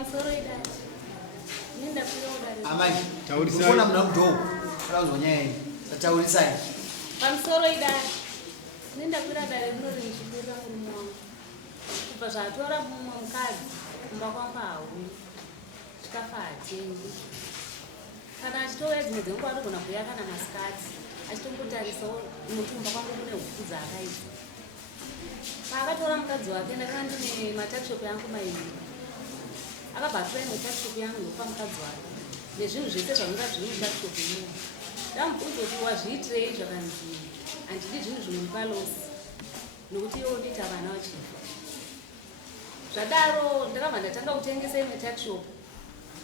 Pamusoro idati. Nenda kuyoda. Amai, taurisai. Kuna mnamdo. Kalazo nyeye. Taurisai. Pamusoro idati. Nenda kuira dare muri nchibira mumo. Kupa zvatora mumkazi kumba kwanga hauni. Chikafatengi. Kana achitowe dzimwe dzenguva anogona kuuya kana masikati. Achitombotarisawo mutumba kwangu kune huku dzakaita. Paakatora mukadzi wake ndakanga ndine matakishop yangu mairi. Akabvatura imwe takishop yangu ndokupa mukadzi wake. Nezvinhu zvese zvanga zviri mutakishop inoyi. Ndamubvunza kuti wazviitirei zvakanzi handidi zvinhu zvinomupa losi. Nokuti iwo ndiita vana vachifa. Zvadaro ndakabva ndatanga kutengesa imwe takishop.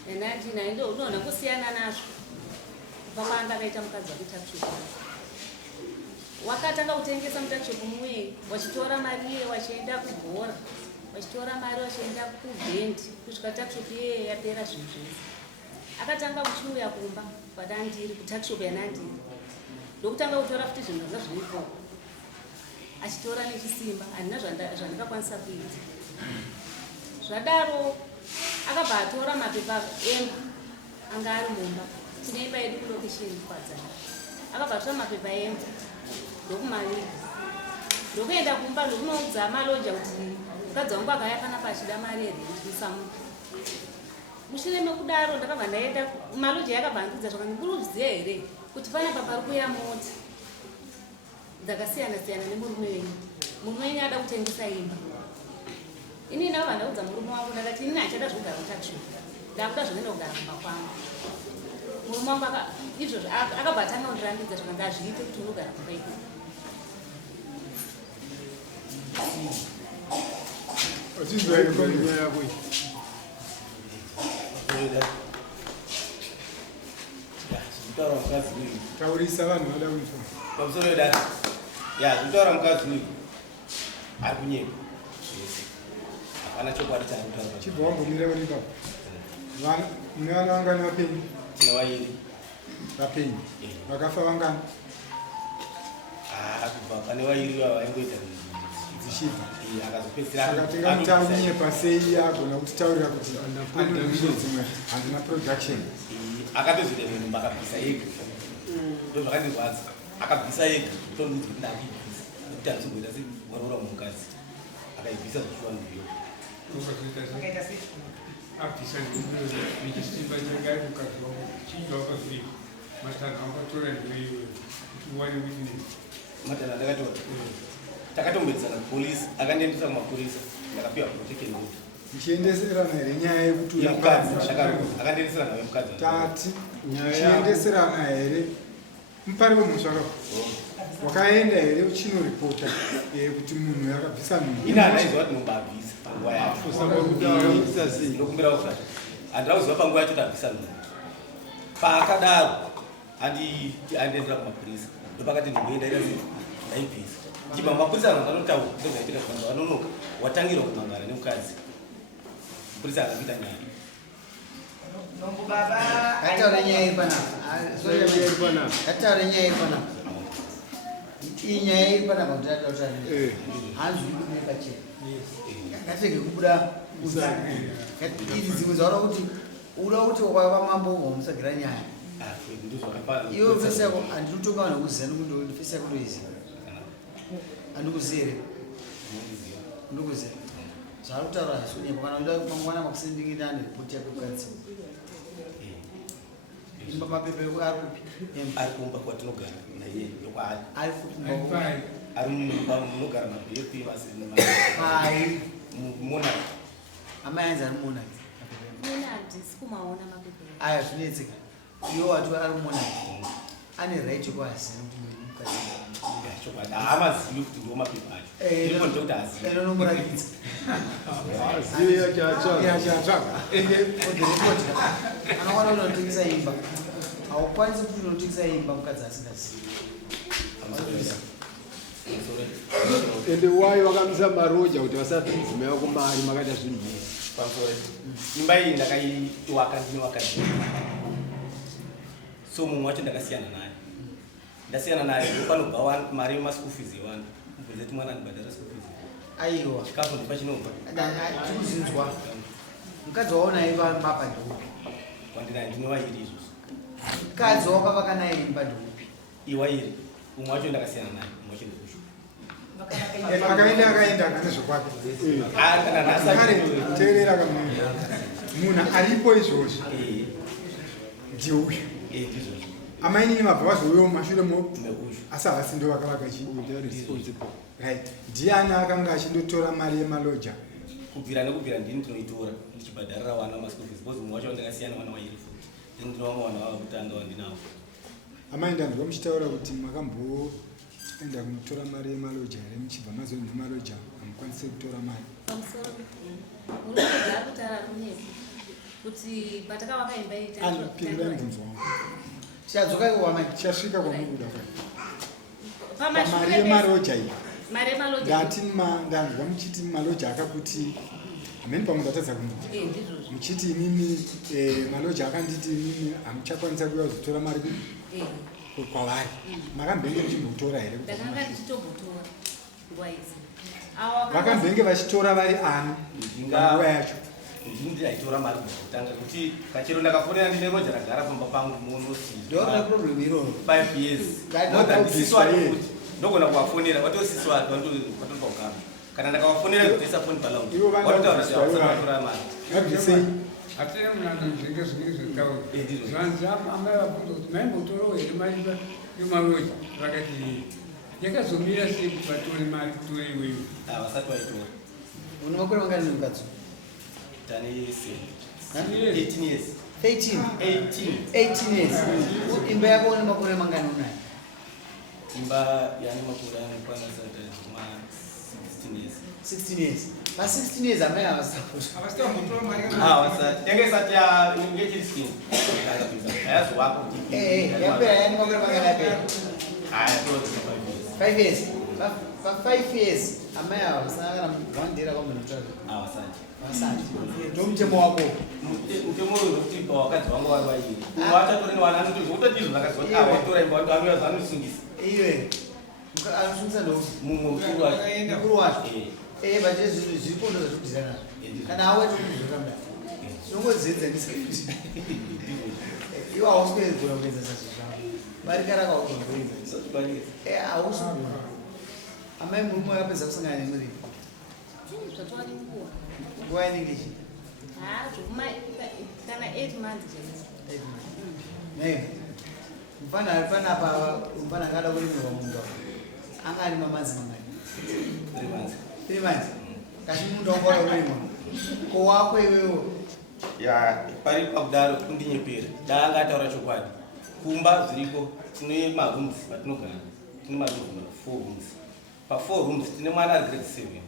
Yandati nayo ndoona kusiyana nazvo. Pamanga akaita mukadzi wake takishop. Wakatanga kutengesa mutakishop mumwe wachitora mari iye wachienda kubhora. Wachitora mari wachienda kubhendi kusvika takishop iye yapera zvinhu zvese. Akatanga kuchiuya kumba kwadandiri kutakishop yanandiri. Ndokutanga kutora futi zvinhu zvanga zviripo. Achitora nechisimba handina zvandakakwanisa kuita. Zvadaro akabva atora mapepa emba anga ari mumba. Tine imba yedu kulokishini kwadzana. Akabva atora mapepa emba ndokumaviga. Ndokuenda kumba ndokunoudza malonja kuti mukadzi wangu akauya panapa achida mari yerenti musamuka. Mushure mekudaro ndakabva ndaenda malonja yakabvandudza zvakanzi muri kuziya here kuti panapa pari kuuya mota dzakasiyana siyana nemurume wenyu. Murume wenyu ada kutengesa imba. Ini ndakabva ndaudza murume wangu ndakati ini hachada zvokugara mutakishop. Ndakuda zvinoenda kugara kumba kwangu. Murume wangu izvozvo akabva atanga kundirambidza zvakanzi hazviite kuti unogara kumba ikoko. Achizwa iri panyaya yako iyi. Taurisa vanhu vada kuita. Pamusoro wedati. Ya, zvitaura mukadzi uyu. Ari kunyeka. Hapana chokwadi chari kutaura. Chibva wambomira uri ipapo. Mune vana vangani vapenyu? Tina vairi. Vapenyu. Vakafa vangani? Kubva pane vairi vaingoita dzichibva. Akazopedzisira akatenga mutanyepa sei agona kutitaurira kuti anozvino dzimwe handina production. Akatozoita munhu akabvisa yega. Ndo zvakandirwadza. Akabvisa yega. Ndonzi kuti ndakibvisa. Nekuti handizogoita sewarora mukadzi. Akaibvisa zvishuwa ndiyo. Akaita sei? Abvisa ndiyo nechisimba changai mukadzi wako. Chibva wakazvika. Matana wakatora ndiyo kuti uwane witness. Matana ndakatora. Takatombedzana polisi akandiendesa kumapurisa ndakapiwa protection order. Ichiendeserana here nyaya yekuti mukadzi akandiendesera naye mukadzi. Tati ichiendeserana here mupari wemusha wako wakaenda here uchinoripota kuti munhu yakabvisa munhu. Ina hanaizwa kuti nobabvisa panguva yacho. Ndokumbira kuti handina kuziva panguva yacho tabvisa munhu. Paakadaro andiendera kumapurisa ndopakati ndingoenda ira ndaibvisa. Chibva mapurisa anotaura ndozvaipita kuti vanonoka watangirwa kumangana nemukadzi. Mapurisa akapita nyaya. Nombo baba. Kataura nyaya iri panapa. Kataura nyaya iri panapa. Iyi nyaya iri panapa kuti ataura. Hanzwi kumwe pachena. Ngatenge kubuda kuzana. Iri dzimwe dzaura kuti uda kuti wakava mambo wamusagira nyaya. Iwe fesi yako handinotonga vanhu kuziva nokuti fesi yako ndoiziva. Andikuziva. Ndikuziva. Zvari kutaura zvisonyepa kana uda mangwana makusendingirira neripoti yako kukadzi. Imba mapepa eko ari kupi? Ari kumba kwatinogara naye ndokwari. Ari kumba. Ari mumba munogara mabheki Pai. Monaki. Amai anzi ari monaki. Mina handisi kumaona mapepa. Aya zvinetseka. Iwo wati ari monaki. Ane right yekuaziva kuti mukadzi. Haamazivi kuti ndiwo mapepa acho. Ndipo ndikuti azive. Inomurakidza. Azive yachatsvaga. Oderepoti. Anowana kuti unotengesa imba. Haukwanisi kuti unotengesa imba mukadzi asingazivi. Ende wai vakamisa maroja kuti vasapinzima yako mari makaita zvinhu izvi. Pamusoro. Imba iyi ndakaiwaka ndine wakadzi. So mumwe wacho ndakasiyana naye. Ndasiyana naye panobva mari yemaschool fees yevana. Mbudzi kuti mwana andibhadhara school fees. Aiwa. Chikafu ndipo chinobva. Tikuzinzwa. mukadzi waona iva mapadhupi kwandina ndinowairi izvozvo mukadzi wakavaka naye padhupi iwairi umwe wacho ndakasiyana naye umwe wacho ndekushu akaenda nezvokwake kana nhasi teerera kamuira munhu aripo izvozvo ndiuyu ndizvozvo amainini mabva vazouyo mashure mo nekushu asi havasi ndo vakavaka right ndiani akanga achindotora mari yemaloja kubvira nekubvira ndini ndinoitora ndichibhadharira wana maschool fees because umwe wacho ndakasiyana wana wairi futi ndinova wana vava kutanga wandinawo amaenda ndova muchitaura kuti makamboenda kunotora mari yemaloja here muchibva mazoni nemaloja hamukwanisi kutora mari pamusoro urikugara kutaura runezi kuti patakavaka imba pindurai mubvunzo wangu tichadzoka iwama tichasvika kwamukuda pamari yemaloja iyi mari yemaloja ndati ndanzwa muchiti maloja akakuti hameni pamwe ndatadza kunoti ndizvozvo muchiti inini maloja akanditi inini hamuchakwanisa kuya kuzotora mari kwavari makambenge muchimbotora here ndakanga ndichitombotora nguva idzi vakambenge vachitora vari ani nguva yacho ndini ndaitora mari kutanga kuti kachero ndakafonera ndine roja ragara pamba pangu munosi ndorona problem iroro 5 years more than sisi wake kuti ndogona kuvafonera watosisi wake watopa ugama kana ndakavafonera kutoisa foni palaunji watotaura zvatora mari abvisei Até mnano njenga zvinenge zvitaura zvanzi amai vabvunza kuti maimbotorawo here mari yemaloja vakati yakazomira sei kuti vatore mari tore iweyo vasati vaitora une makore mangani nemukadzi tane 18 18 years 13 18 years imba yako une makore mangani unayo imba yani makore anokwana ma 16 years 16 years pa 16 years amai havasapota yange isati yange chiri skin ayazovako kuti yapera yani makore mangani yapera 5 years pa 5 years amai havasana kana wandera kwamunotara avasati ndomutemo wako mutemo wekuti wakadzi vangu vari vairi vachatori newana anoti utodizvo vakazoti watora imba anosungisa iwe anosungisa ndo mumwe mukuru wacho bachiri zvinhu zviripondo zvatokudizana kana awetokuzvokamda tinongodzidza ndisekuti iwe hausikuegona kuedza sazvo zvavo varikaraka uzokuedza hausugona amai murume wakapedza kusangana nemuri zvatova nenguva nguva inenge ichi kana 8 months mufana ari panapa mufana akada kurimirwa munda anga ari mamanzi mangani 3 months kasi munda wakada kurimwa ko wako iwewo pari pakudaro kundinyepera daanga ataura chokwadi kumba zviriko tine marooms atinogara tine marooms 4 rooms pa 4 rooms tine mwana ari grade 7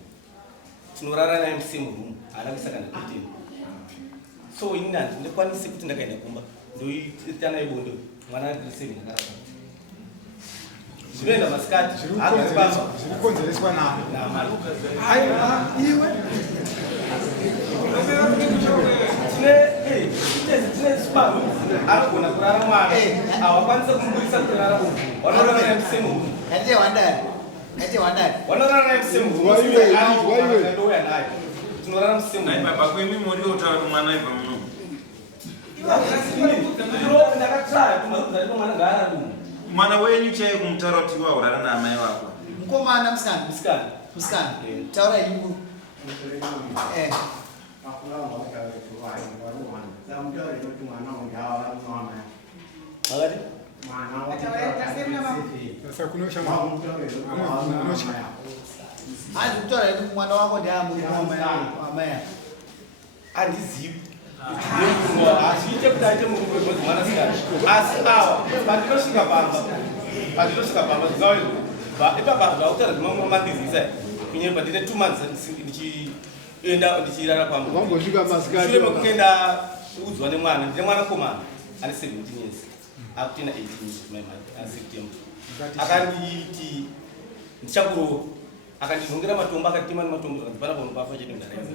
tinorara naye musame room haana kuisa kana 13 so ini hanzi ndikwanise kuti ndakaenda kumba ndoita naye bondo mwana ari grade 7 akarapa zvinoenda masikati zvirikonzereswa namari iwe tine spamu anogona kurara mwana hawakwanisa kumburisa kurara umu wanorara naye musame room Ate wandari wanorara naye musame room ndouya naye tinorara musame room baba kwemi muri otaura mwana ibva muno ndakatraya kumaruza ndipo mwana ngaara dumu mwana wenyu chaiye kumutaura kuti waurara naamai vako mukomana musikana taura inyunguru hanzi kutaura kuti mwana wako ndiamai handizivi hazviite kuti aite murume because mwana sikana asi awa pandinosvika pamba zvingawezo ipapa zvakutaura zvimamandizisa kunyepa ndine 2 months ndichienda ndichirara pamba wambosvika masikati shure mekungenda udzwa nemwana ndine mwana komana ane 17 years akutina 18 years September akanditi ndichakurova akandinhongera matombo akatima nematombo akandipana paunopafa chete ndaraidza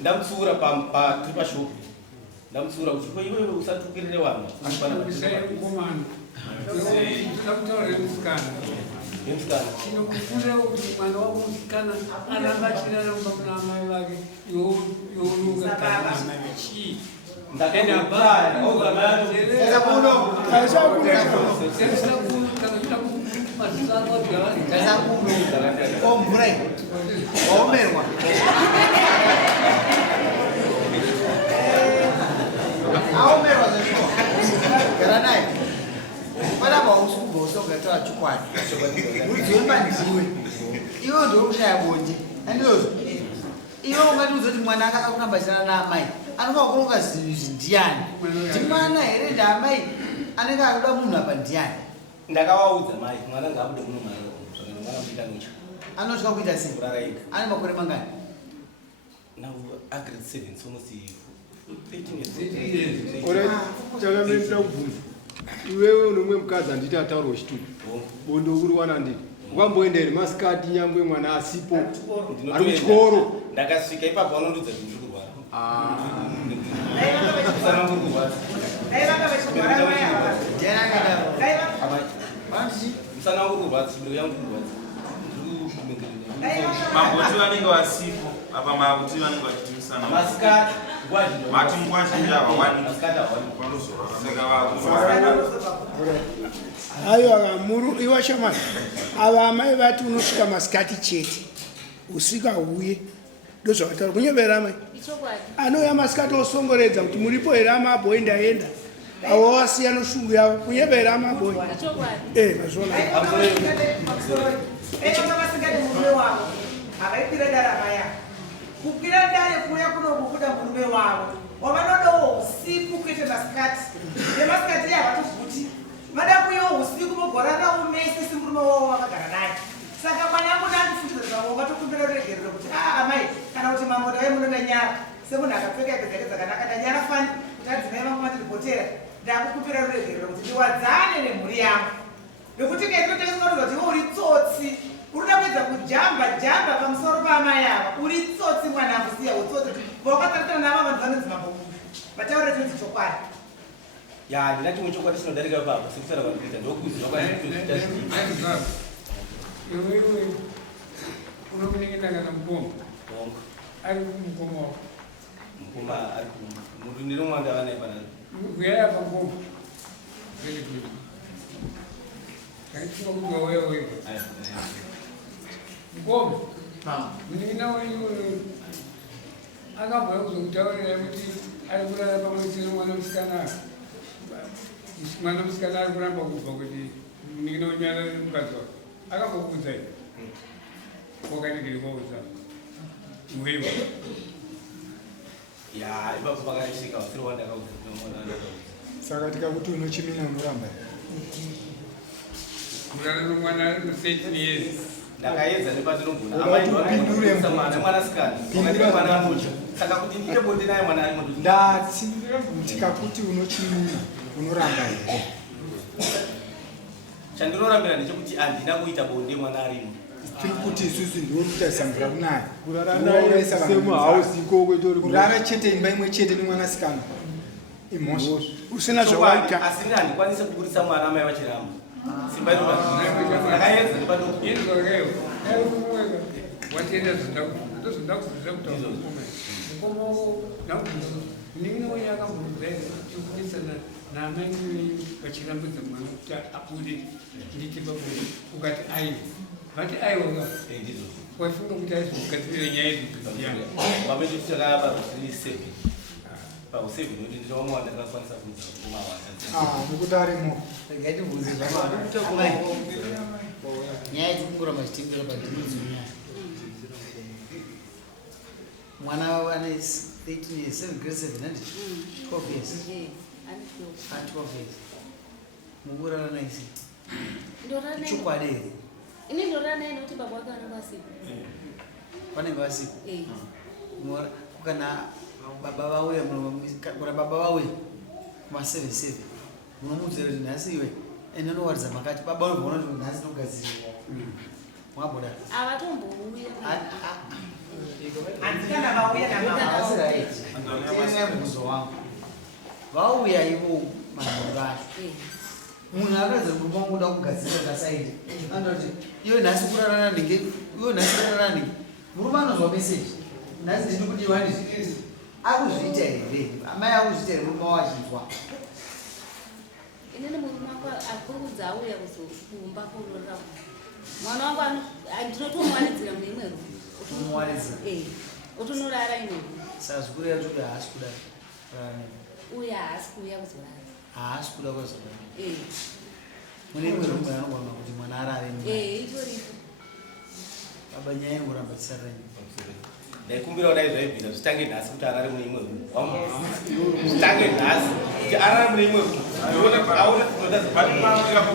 ndamutsiura tiri pashopu ndamutsiura kuti ko iwewe usatukirire vanhu mukomana ndinoda kutaura nemusikana chinokufunda kuti mwana wako musikana aramba achinaramba kuna amai vake yoruka kana amai chii iwe ungati uzoti mwana akakurambadzana naamai anokakuroka zvinhu izvi ndiani ndimwana here ndaamai anenge anoda munhu apa ndiani ndakavaudza mai mwana ngaabude muno mwana muita nicho anotya kuita sei ane makore mangani now agrade 7 almost 13 chakamenda kubvunza iwewe unomwe mukadzi anditi ataura uchituku bondo uri wana ndini ukamboenda here masikati nyangwe mwana asipo ari kuchikoro ndakasvika ipapo vanondudza kuti ndiri kurwara musana wangu kurwadza chibiro yangu kurwadza mabuti vanenge vasipo apa mabuti vanenge vachitimisana masikati mati nguva zhinji havawani aiwa muru iwa shamani ava amai vati unosvika masikati chete usiku auye ndozvavataura kunyevera amai anouya masikati osongoredza kuti muripo here amabhoi ndaenda avo wasiyano shungu yavo kunyevera amabhoi mazvona kukwira dare kuya kunokubuda murume wavo wavanodawo usiku kuite masikati nemasikati yavatobvuti vada kuyawo usiku mogora nawo mese semurume wavo vakagara naye saka mwana yangu nandifundisa zvavo vatokumbira ruregerero kuti amai kana kuti mambo ndave munoda nyara semunhu akapfeka hembe dzakanaka ndanyara fani kuti adzimai vangu matiripotera ndakukumbira ruregerero kuti ndiwadzane nemhuri yangu nekuti kaitoteisinonoga kuti iwe uri tsotsi uruda kuedza kujamba pamusoro paamai ava uri tsotsi mwanangu siya utsotsi vakatarisana nava vanhu vanonzi mambokudu vataura toti chokwadi ya ndina chimwe chokwadi chinodarika ipapo sekutara vankuita ndokuziva iwewe unomunengendangana mukoma ari kumukoma wako mukoma ari munhu ndinomwanga vanai panani uyaya pangoma very good kaitiva kuti wauya wega mukoma muningina wenyu akabhuya kuzokutaurira kuti ari kurara pamwechero mwana musikana ari kuramba kubva kuti muningina wenyu arari mukadzi wake akambokuudzai wakaregere kwaudza uwewa ya ipapo pakaishika wasiri wandakaudza saka tikakuti unochimina unoramba kurara nomwana ari mu13 years ndakaedza nepatinogona mwanasikana mwana amocha saka kuti ndiite bonde naye mwana ari mudu ndati tikakuti unochimina unoramba here chandinorambira ndechekuti handina kuita bonde mwana arimo tiri kuti isusu ndiorutaisambura kunaye kurara naye semuhausi ikoko kurara chete imba imwe chete nemwanasikana imhosva usina zvawaita asi handikwanise kuburitsa mwana amai vachiramba simba irondakaedza nepadoko inzoreo aiuwega watenda ndozoda kuziza kuti mukoma nakuzizo ningina wenyu akamborudzai chekudisana naamai wenyu vachirambidza mwana kuti abude nditi pabonde ukati aiwa vati aiwa waifunga kuti aizokugadzirira nyaya idzi vamechitakabarwa 7 paku 7 kuti nditomwa ndakakwanisa kuudza nekuti arimo regaitibvunze nyaya dzekungoramba chitengero padhinodzinya mwana wavo ane 13 years 7 grade 7 handi 12 years 12 years mukurara naisi chokwadi here ini ndorara naye nokuti baba wake vanenge vasipo vanenge vasipo kana baba vauya kana baba vauya kuma7-7 munomudzira kuti nhasi iwe ende unowaridza makati baba unoona kuti nhasi ndogadziriwa mwaboda avatombouya handikana vauya namambuzo wangu vauya ivo manhuru vacho munhu akazi murume wangu uda kugadzira kasaidi anoti iwe nhasi kurarana nenge iwe nhasi kurarana nenge murume anozwa meseji nhasi ndiri kudiwa ndizvi akuzviita here amai akuzviita here murume wachinzwa inini murume wako akurudza auya kuzokumba kurora mwana wangu ndinotomwaridzira mune imwe rume utonorara ine saka zvikuru yatoti haasi kuda uya haasi kuuya kuzorara haasi kuda kwazorara mune imwe rume anogona kuti mwana arare itoripo baba nyaya yengoramba tisarara ndaikumbira kudai zvaibvisa zvitange nhasi kuti arare mune imwe rume zvitange nhasi kuti arare mune imwe rume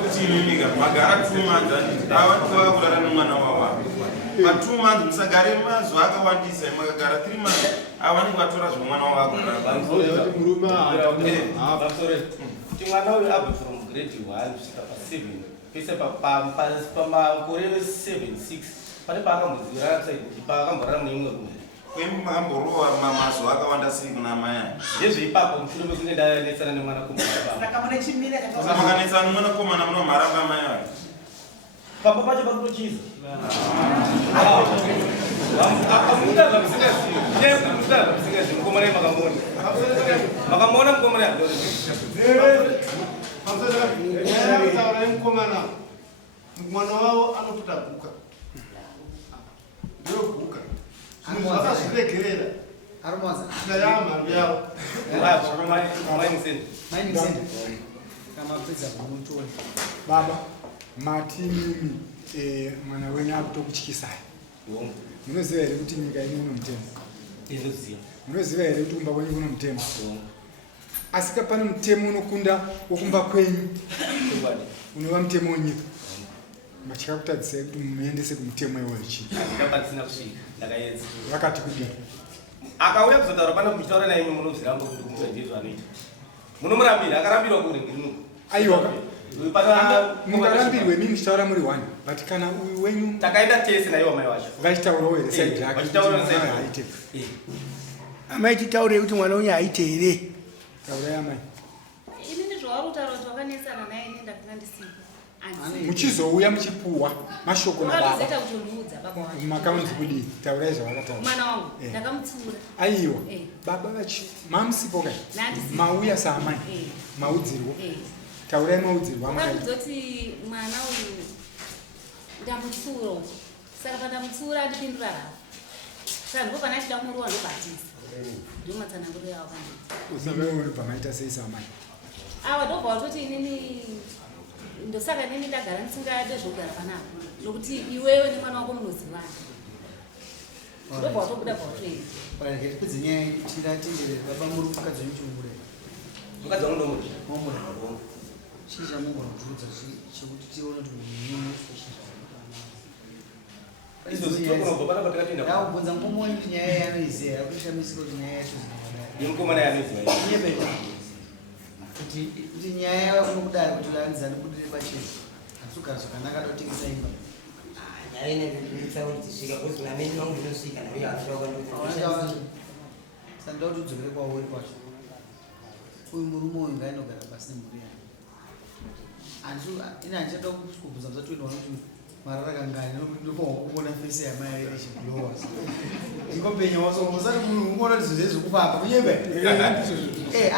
kuti inoinika magara 2 months ava ndikova kurara nomwana wava pa 2 months musagare mazuva akawandisa makagara 3 months avanenge vatora zvomwana wava kurara kuti mwana uyu abve from grade 1 kusvika pa 7 pese pamakore 7 6 pane paakambozivirana paakamborara mune imwe rume kwemakamborova mazuva akawanda sei kuna mai ndezveipapo mushure mekunge ndanetsana nemwana makanetsana nomwana komana munomharamba mai vayo pambo pacho pakutochiza musingazivi mukomana makamona makamona mukomana taura nemukomana mwana wavo anotoda guka ndoguka zvakazviregerera yamharu yavo baba matinimi mwana wenyu akutokutyisai munoziva here kuti nyika ino inomutemo munoziva here kuti kumba kwenyu kuno mutemo asi pane mutemo unokunda wokumba kwenyu unova mutemo wenyika machakakutadzisai kuti muendese kumutemo iwoyo chii vakati kudii akauya kuzotaura pana kuchitaura naimi munoziramba kuti kumuzvanjezvo anoita munomurambira akarambirwa kuri ngirinuku aiwa mungarambirwe mimi muchitaura muri 1 but kana uyu wenyu takaenda tese naiwa mai vacho vachitaurawo here saidi rake amai titaure kuti mwana wenyu aite here taurai amai inini zvauri kutaura kuti wakanesana naye ine ndakanga ndisipo muchizouya muchipuwa mashoko nababa kutondiudza baba wangu makaunzi kudii taurai zvavakataura mwana wangu ndakamutsiura aiwa baba vachi mamusipo kai mauya saamai maudzirwo taurai maudzirwo akazoti mwana uyu ndamutsiura saka pandamutsiura ndipindura ravo saka ndipo pana achida kumuruwa ndobhatisa ndio matsananguro yavo usaveunobva maita sei saamai awa ndobva watoti inini ndosaka nini ndagara ndisingade zvokugara panapo nokuti iwewe nemwana wako munozivana ndobva watobuda bva pedze nyaya tiratenderere baba muri mukadzi wemuchiumure mukadzi wangu chii chamungona kutiudza chekuti tione kuti yakubvunza mukomoni kuti nyaya yanoiziva yakushamisira kuti nyaya yacho imukomana yanoiziva kuti nyaya unokudari kuti anzani budire pachezi hatisogara zvakanaka dotengesa imba sanda kuti udzokere kwauri kwacho uyu murume uyu ngainogara pasi nemhuri yangu ini handichada kubvunza musatoendawa kuti marara kangani nokuti ndofanwa kuona fese yamai aite chiblowa ingopenya waso musati munhu unoona kuti zvinhu zvezvikufamba kunyembe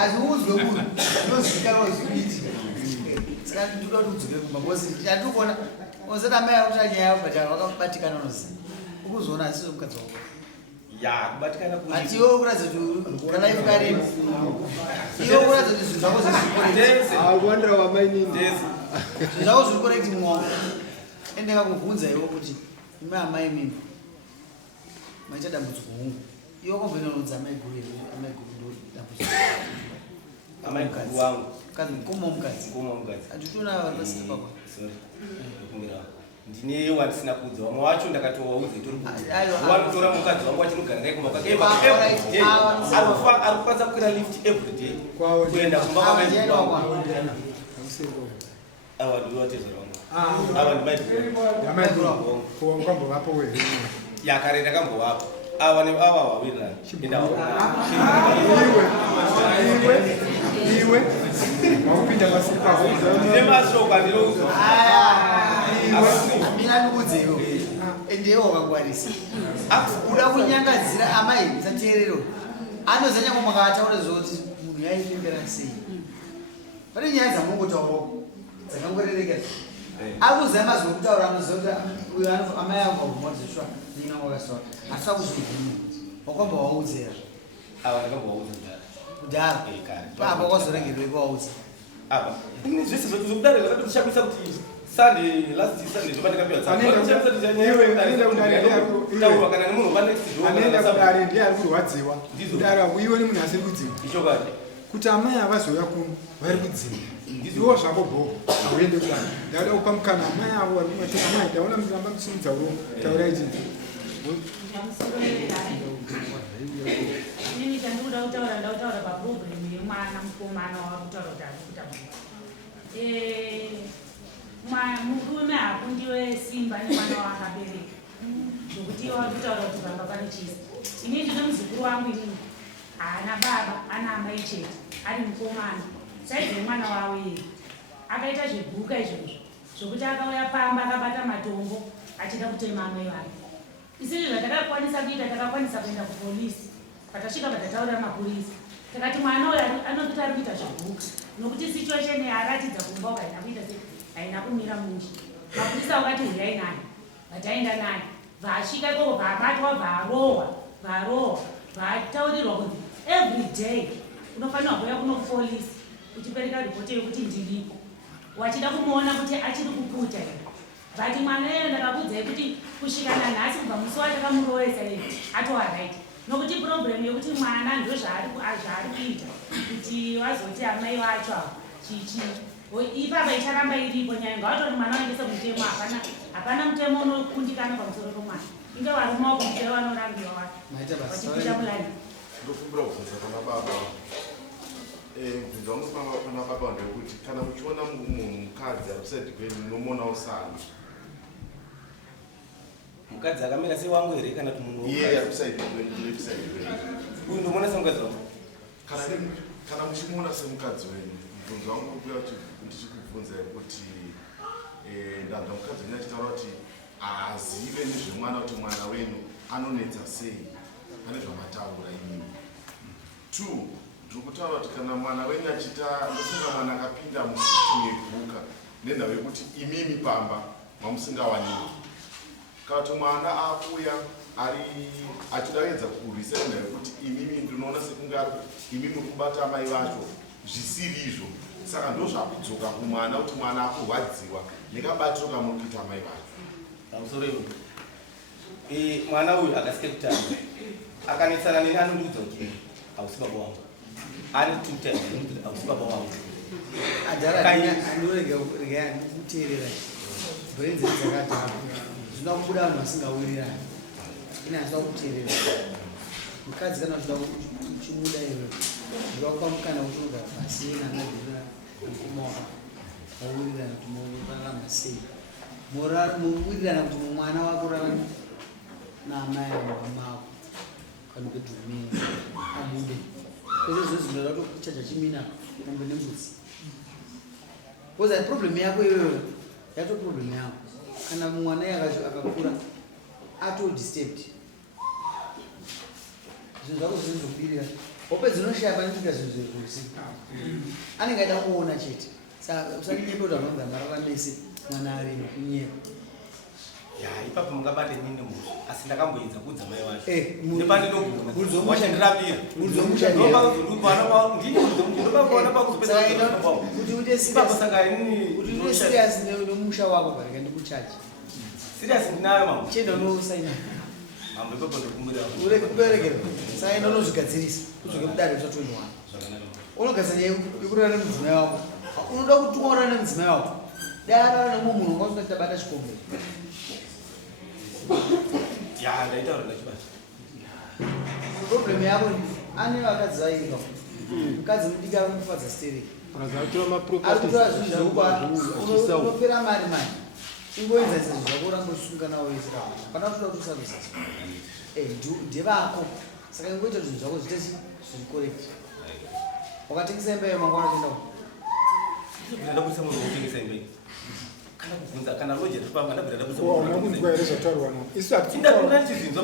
asi uzwe munhu unozivikanwa zvikuiti saka ndinoda kuti udzoke kumba bcause handiri kuona usati amai akuti anyaya but vakabatikana unoziva ukuzoona asizo mukadzi wako hati iwe kuratidza kuti kana ife karimo iwe kuratidza kuti zvinhu zvako zvekuandira wamainini zvinhu zvako zviri korekti mumwe ende ngakubvunza iwe kuti ime amai mimi maita dambudziko hungu iwe kwambenoudza amai guru ndo dambudziko wangu mukoma womukadzi handitoona vari pasina pakwa ndine wandisina kudza vamwe wacho ndakatowaudza wanotora mukadzi wangu achinogara ngai kumba kwake ari kukwanisa kukwira lift everyday kuenda kumba awa ndiwatezera wangu awa ndimaikambovapo we yakare ndakambovapo awa wawirirani iwe wakupinda pasi pako nemashoka ndinouzwa amina ndikudzeyo endewo wakakwanisa kuda kunyangadzira amai musateerero anozanya kumwakataura zoti munhu yaifembera sei pane nyaya dzamungotaurawo dzakangorereka akuzama zvokutaura anozoti uyo amai avagumadzisva nina wakasora asi akuzoguma wakwamba waudzera kudhara papa kwazoregerwe kwaudza zvese zvokudare zvakatoshamisa kuti Sunday last Sunday ndobatakapiwa taura kana nemunhu anoenda kudare ndiye ari kurwadziwa kudara uiwe nemunhu asiri kudziwa ichokwadi kuti amai avazoya kuno vari kudziwa iwo zvako bhoko auende kudare ndada kupa mukana amai avo vari kumashoka amai taona muramba musimudza uro taurai chii inini chandikuda kutaura ndautaura paprogramu yemwana mukomana wakutaura kuti ari kutambudzika murume hakundiwe simba nemwana waakabereka zvokuti iwe wakutaura kuti pamba pane chisi inini ndine muzukuru wangu inini haana baba ana amai chete ari mukomana saidze mwana wawo iye akaita zvebhuka izvozvo zvokuti akauya pamba akabata matombo achida kutema amai vake isizvo zvatakakwanisa kuita takakwanisa kuenda kupolisi patasvika patataurira mapurisa takati mwana uyo anokuti ari kuita zvebhuka nokuti situation yaratidza kumba uka haina kuita sei haina kumira musha mapurisa wakati huyai naye vataenda naye vasvika ikoko vabatwa varohwa vataurirwa kuti every day unofanirwa kuuya kuno kupolisi uchipereka ripoti yekuti ndiripo wachida kumuona kuti achiri kuputa here but mwana iyeyo ndakakudzai kuti kusvikana nhasi kubva musi watakamurowesa iye atoaraiti nokuti problem yekuti mwana ndo zvaari kuita kuti vazoti amai vacho chichi ipapa icharamba iripo nyaya ngawatori mwana waendese mutemo hapana mutemo unokundikana pamusoro pomwana inge varume wakumutero vanorambiwa vachipita mulani ndofumbira kuzadza pana baba mubvunzo wangu pana baba ndekuti kana uchiona munhu mukadzi ari kusaidi kwenyu unomuonawo sana mukadzi akamira sewangu here kana kuti munhu iye ari kusaidi kwenyu kusaidi kwenyu uyu ndomuona semukadzi wangu kana muchimuona semukadzi wenyu mubvunzo wangu ukuya ndichikubvunzai kuti ndanza mukadzi wenyu achitaura kuti azive nezvemwana kuti mwana wenyu anonetsa sei pane zvamataura imimi 2 ndiri kutaura kuti kana mwana wenyu achita ndofunga mwana akapinda musisitimu yebhuka nenhau yekuti imimi pamba mamusingawaniki kana kuti mwana akuya ari achidaedza kurwisa nenhau yekuti imimi ndinoona sekunge ari imimi kubata amai vacho zvisiri izvo saka ndo zvakudzoka kumwana kuti mwana akurwadziwa nekabatiro kamuri kuita amai vacho pamusoro iwo mwana uyu akasike kutanga akanetsana neni anondiudza kuti hausi baba wangu ani tuta hausi baba wangu andorega kuteerera brenzi dzakadhara zvinoda kubuda vanhu vasingawirirani ine hazvida kuteerera mukadzi kana zvida uchimuda iwe zvida kupa mukana kuti unogara pasi nanagirira mukomawaka mawirirana kuti murarama sei muwirirana kuti mumwana wako urarame naamai amako kana bedroom abude kwese zvo zvinoda kuchaja chimina mombe nembudzi because problem yako iyoyo yato problem yako kana mwana yakacho akakura ato disturbed zvinhu zvako zvinozobirira hope dzinoshaya panotika zvinhu zverusiku anenge aida kuona chete saka usaninyepe kuti anonga mararamese mwana arimo kunyepa ipapo mungabate nini munhu asi ndakamboedza kuudza mai wacho nepandinogumawachandirapira kuti uite serious nemusha wako pareka ndikuchaji serious ndinayo mambo chenda unosaina mambo ipapo ndikumbira urekuberekera saina unozvigadzirisa kudzoke kudare usatonywana unogadzira yekurara nemudzimai wako unoda kutuma urara nemudzimai wako darara nemumwe munhu unga usingati tabata chikombe ndaitaura ndachibata problem yako ane vakadzi vairika mukadzi mudiki ari kumufadza stereki arikutora zvinhu zvakuba unopera mari mari ingoenzanisa zvinhu zvako urambosunga nawo wese pana kutoda kuti usaruzasa ndevako saka ingoita zvinhu zvako zvite zviri correct wakatengesa imba iyo mangwana kuenda ndada kuti samuno utengesa imbe kana kubvunza kana loje topamba ndabvira ndabvisa waona kunzwa ere zvatarwa nao isu ndati zvinzwa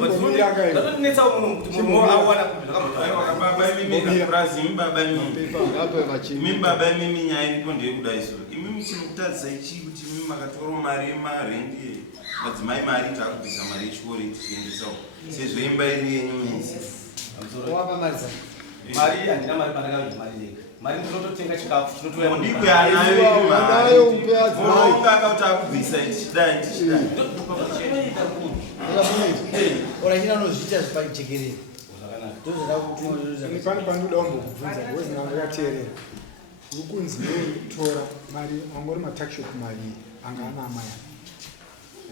ndatotinetsa munhu kuti munhu awana mibaba imimi nyaya iripo ndeyekuda isu imimi chinokutadzisa ichi kuti imimi makatora mari yemarendi madzimai mari taakubvisa mari yechikoro tichiendesawo sezvo imba iri yenyu mese wapa mari zake mari handina mari mandakavi mari yega mari ndinototenga chikafu chinotoyaanayo upeadzimaiunga akauti akubvisa tichidai tichidai orachina anozviita zvipajekerere pane panoda kumbobvunza wezinanga yateerera uri kunzi ndotora mari angori matakshop mari anga ana amaya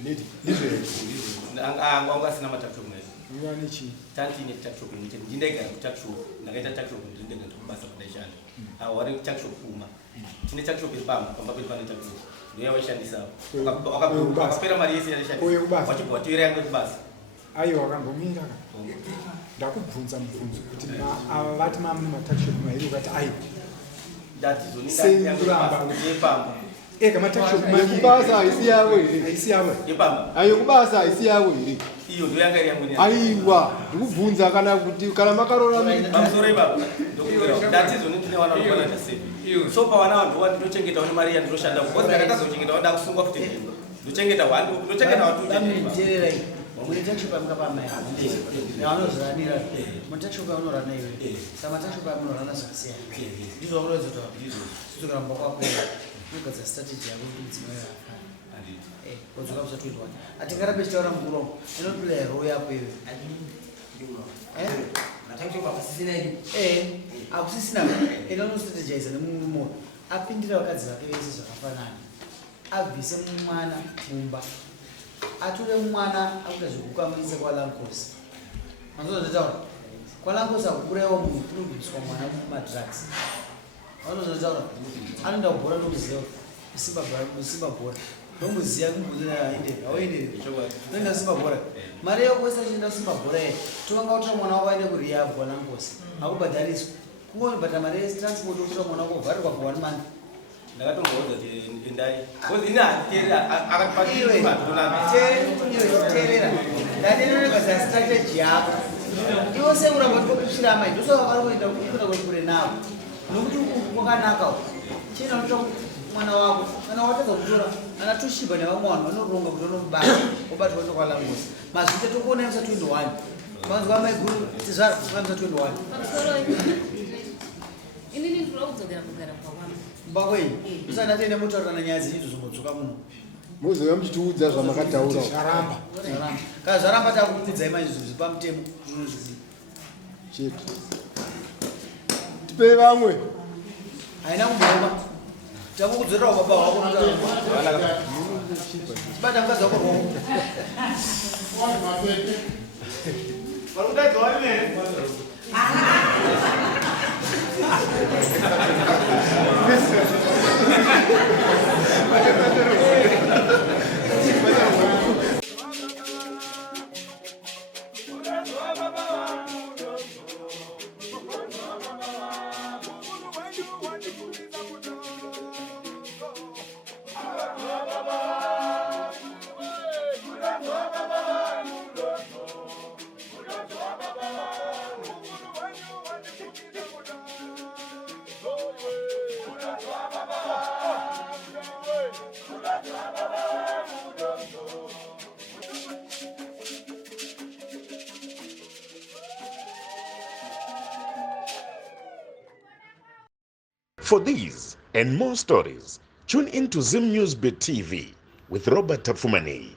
nditi ndizvoanga asina matakshop mari nguva nechi tantine takshop ndindaigara kutakshop ndakaita takshop ndindaga ndikubasa kudaishanda wari takshop kuma tine takshop iri pamba pamba pedu pane takshop ndoya waishandisa wakapera mari yese yaishandisa wachibva toira yangu yekubasa aiwa wakambomira ndakubvunza mubvunzo kuti ava vati mamune matakshop mairi ukati aiwa ndatizonipamba ega matakshop kubasa haisi yavo here haisi yavo ayo kubasa haisi yavo here iyo ndo yanga iri yangu aiwa ndikubvunza kana kuti kana makarora pamusoro ibaba ndatizonitine wana vanokwana ndasevi so pavana vanhu ndinochengeta une mari yandinoshanda because ndakatazochengeta wanda kusungwa kuti ndochengeta wandinochengeta mune takshop yamukapamaya yavanozviranira mutakshop yaunorana iwe saka matakshop yamunorana zvakasiyana ndizvo vakurodza kuti sitokera mumba kwako unogadza strategy yako kuti mudzimai afana kodzoka kusa 21 atingarambe tichitaura mukuru inopila roo yako iwe akusisina enda unostrategiza nemurumo apindira vakadzi vake vese zvakafanana abvise mwana mumba atore mwana akuita zvekukamisa kwalankosi anozotaura kwalankosi akukuraiwa munhu kunobviswa mwana mumadrugs anozotaura anoenda kubhora ndokuziva kusimba bhora ndomuziya kumbuaaende noenda kusimba bhora mari yakwesa chienda kusimba bhora ye tovanga kutora mwana wako aende kurehab kwalankosi akubhadhariswa kungobhadhara mari yetransport okutora mwana wako vharirwa for 1 month ndakatongoudza kuti endai kozini teerera ndaninoregadza strategy yako iwo sekuramba tokupishira amai ndosaka varokuenda kuenda kure navo nokuti kwakanaka china unoita mwana wako kana watadza kutora ana toshiba nevamwe vanhu vanoronga kuti vanomubata obatwa tokwalangosi mazvita tokuona musa 21 manzwa amai guru tizvara musa 21 inini ndinoda kudzokera kugara kwakwama mbakwenyu usandatende mutaurirana nyaya dzenyu zozongotsuka muno muzouya muchitiudza zvamakataura zvaramba kana zvaramba takukuudzai maizvozvo zvipamutemo zvinozviziva chetu tipe vamwe haina kumbooma takukudzorera baba wako bata mukadzi wako rwao For these and more stories, tune in to Zim News Bit TV with Robert Tafumani.